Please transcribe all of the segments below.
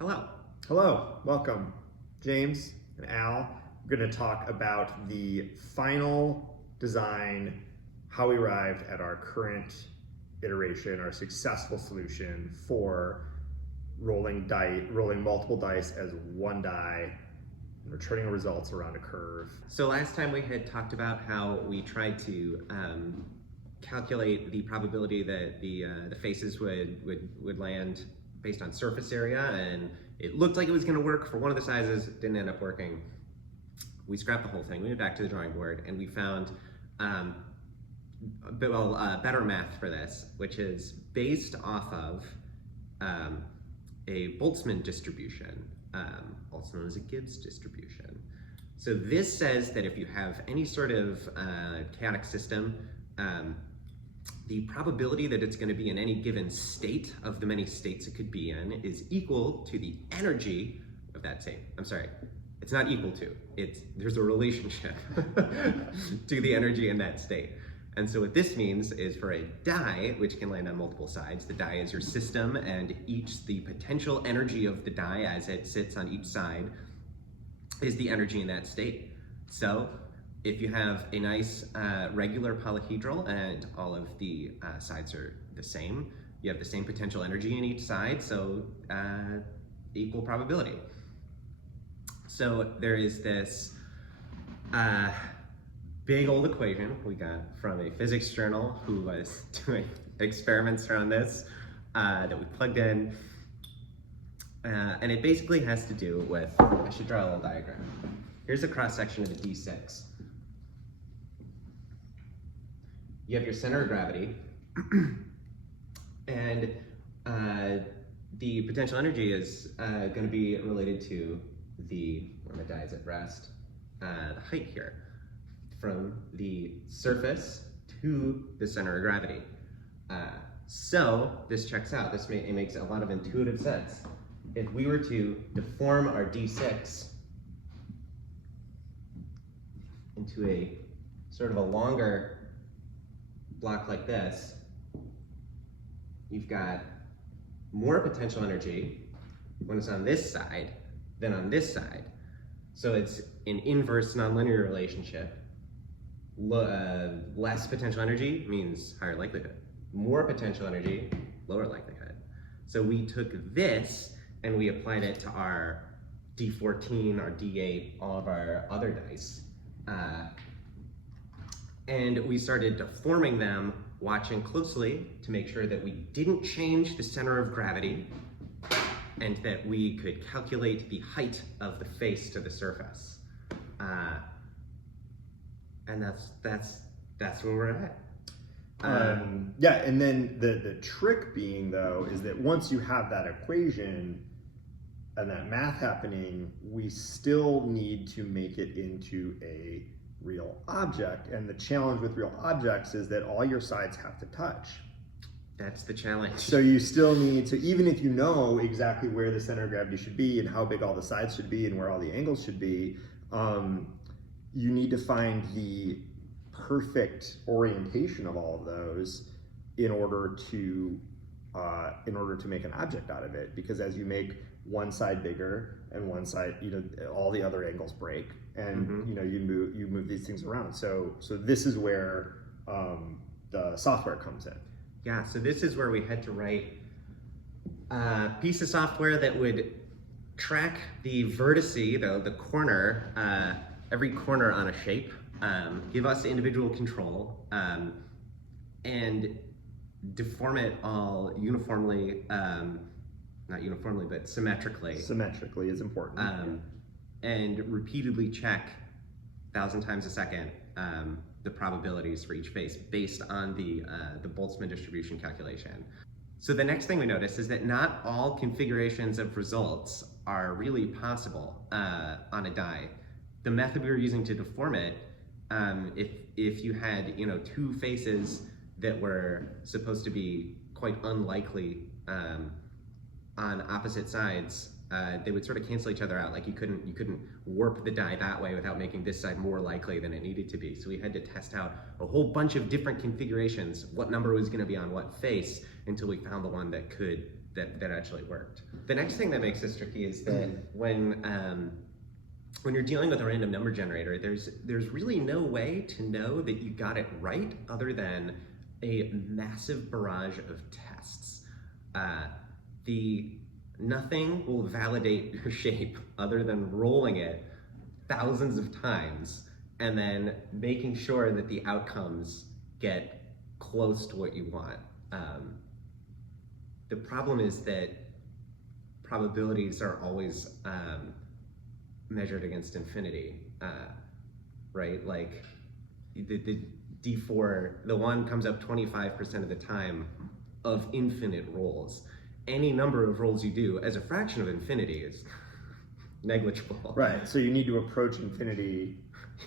Hello. Hello, welcome. James and Al. We're going to talk about the final design, how we arrived at our current iteration, our successful solution for rolling multiple dice as one die and returning results around a curve. So last time we had talked about how we tried to calculate the probability that the faces would land based on surface area, and it looked like it was going to work for one of the sizes. It didn't end up working. We scrapped the whole thing. We went back to the drawing board and we found better math for this, which is based off of a Boltzmann distribution, also known as a Gibbs distribution. So this says that if you have any sort of chaotic system, the probability that it's going to be in any given state of the many states it could be in is equal to the energy of that state. I'm sorry, it's not equal to, there's a relationship to the energy in that state. And so what this means is for a die, which can land on multiple sides, the die is your system, and the potential energy of the die as it sits on each side is the energy in that state. So if you have a nice regular polyhedral and all of the sides are the same, you have the same potential energy in each side, so equal probability. So there is this big old equation we got from a physics journal who was doing experiments around this that we plugged in. And it basically has to do with, I should draw a little diagram. Here's a cross section of a D6. You have your center of gravity, and the potential energy is going to be related to when the die is at rest, the height here, from the surface to the center of gravity. So this checks out. It makes a lot of intuitive sense. If we were to deform our D6 into a sort of a longer block like this, you've got more potential energy when it's on this side than on this side. So it's an inverse nonlinear relationship. Less potential energy means higher likelihood. More potential energy, lower likelihood. So we took this and we applied it to our D14, our D8, all of our other dice. And we started deforming them, watching closely to make sure that we didn't change the center of gravity and that we could calculate the height of the face to the surface. And that's where we're at. Yeah, and then the trick being, though, is that once you have that equation and that math happening, we still need to make it into a real object. And the challenge with real objects is that all your sides have to touch. That's the challenge. So you still need to, even if you know exactly where the center of gravity should be and how big all the sides should be and where all the angles should be, you need to find the perfect orientation of all of those in order to make an object out of it. Because as you make one side bigger and one side, all the other angles break, and you move these things around. So this is where the software comes in. Yeah, so this is where we had to write a piece of software that would track the vertice, the corner, every corner on a shape, give us individual control, and deform it all uniformly, not uniformly, but symmetrically. Symmetrically is important. And repeatedly check 1,000 times a second the probabilities for each face based on the Boltzmann distribution calculation. So the next thing we noticed is that not all configurations of results are really possible on a die. The method we were using to deform it, if you had two faces that were supposed to be quite unlikely on opposite sides, they would sort of cancel each other out. Like you couldn't warp the die that way without making this side more likely than it needed to be. So we had to test out a whole bunch of different configurations, what number was going to be on what face, until we found the one that that actually worked. The next thing that makes this tricky is that when you're dealing with a random number generator, there's really no way to know that you got it right other than a massive barrage of tests. Nothing will validate your shape other than rolling it thousands of times and then making sure that the outcomes get close to what you want. The problem is that probabilities are always measured against infinity, right? Like the D4, the one comes up 25% of the time of infinite rolls. Any number of rolls you do as a fraction of infinity is negligible. Right, so you need to approach infinity.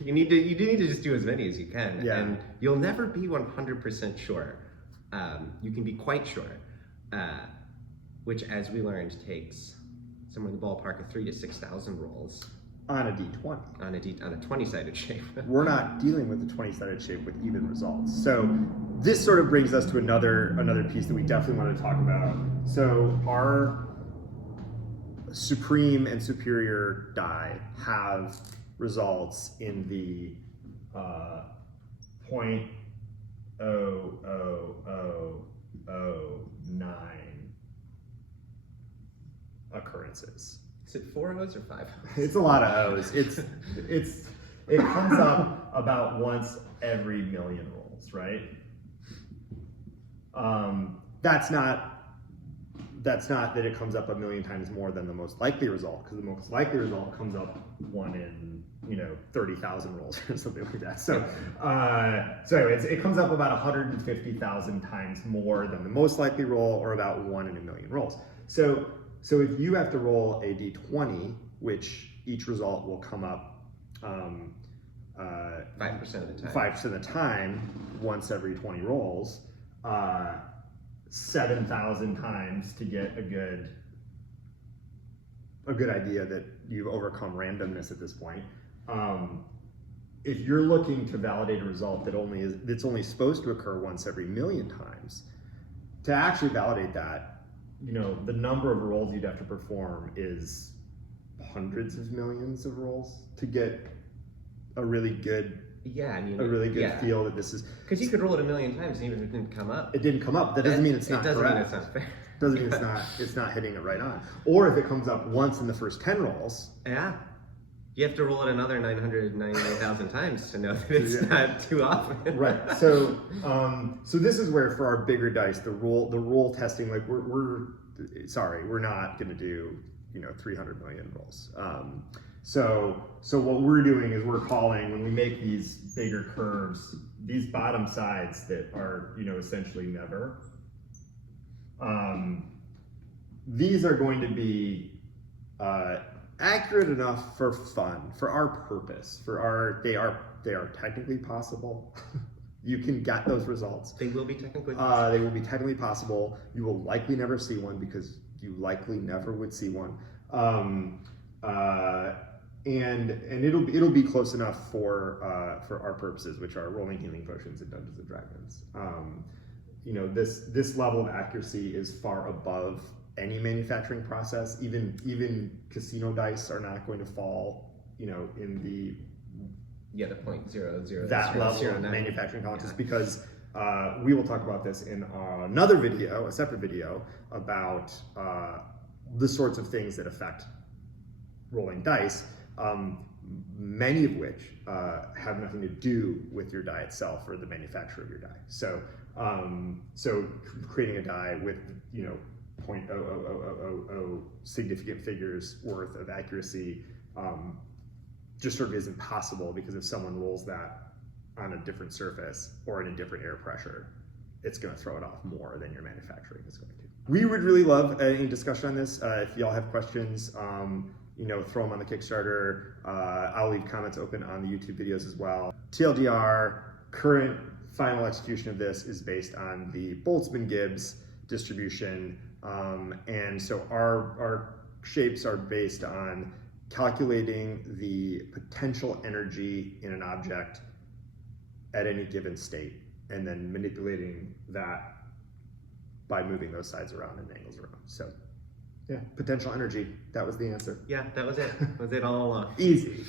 You need to just do as many as you can, Yeah. and you'll never be 100% sure. You can be quite sure, which, as we learned, takes somewhere in the ballpark of 3,000 to 6,000 rolls On a D20. on a 20-sided shape. We're not dealing with a 20-sided shape with even results. So this sort of brings us to another piece that we definitely want to talk about. So our supreme and superior die have results in the 0.00009 occurrences. Is it 4 O's or 5 O's? It's a lot of O's. It comes up about once every million rolls, right? That's not that it comes up a million times more than the most likely result, because the most likely result comes up 1 in 30,000 rolls or something like that. So it comes up about 150,000 times more than the most likely roll, or about 1 in a million rolls. So if you have to roll a d20, which each result will come up 5% of the time. 5% of the time, once every 20 rolls, 7,000 times to get a good idea that you've overcome randomness at this point. If you're looking to validate a result that's only supposed to occur once every million times, to actually validate that, the number of rolls you'd have to perform is hundreds of millions of rolls to get a really good feel that this is. Because you could roll it a million times and even if it didn't come up. It didn't come up. That doesn't mean it's not correct. It doesn't mean it's not fair. Doesn't mean it's not hitting it right on. Or if it comes up once in the first 10 rolls. Yeah. You have to roll it another 999,000 times to know that it's not too often. Right. So this is where, for our bigger dice, the roll testing, like we're not going to do 300 million rolls. So what we're doing is we're calling, when we make these bigger curves, these bottom sides that are essentially never. These are going to be accurate enough for fun, for our purpose, they are technically possible. You can get those results. They will be technically possible. They will be technically possible. You will likely never see one, because you likely never would see one. And it'll be close enough for our purposes, which are rolling healing potions and Dungeons and Dragons. This level of accuracy is far above any manufacturing process. Even casino dice are not going to fall, in the 0.00 that level of manufacturing tolerances, because we will talk about this in another video, a separate video, about the sorts of things that affect rolling dice, many of which have nothing to do with your die itself or the manufacturer of your die. So creating a die with 0.00000 significant figures worth of accuracy just sort of isn't possible, because if someone rolls that on a different surface or in a different air pressure, it's going to throw it off more than your manufacturing is going to. We would really love any discussion on this. If y'all have questions, throw them on the Kickstarter. I'll leave comments open on the YouTube videos as well. TLDR, current final execution of this is based on the Boltzmann Gibbs distribution. And so our shapes are based on calculating the potential energy in an object at any given state, and then manipulating that by moving those sides around and angles around. So yeah, potential energy, that was the answer. Yeah, that was it. That was it all along. Easy.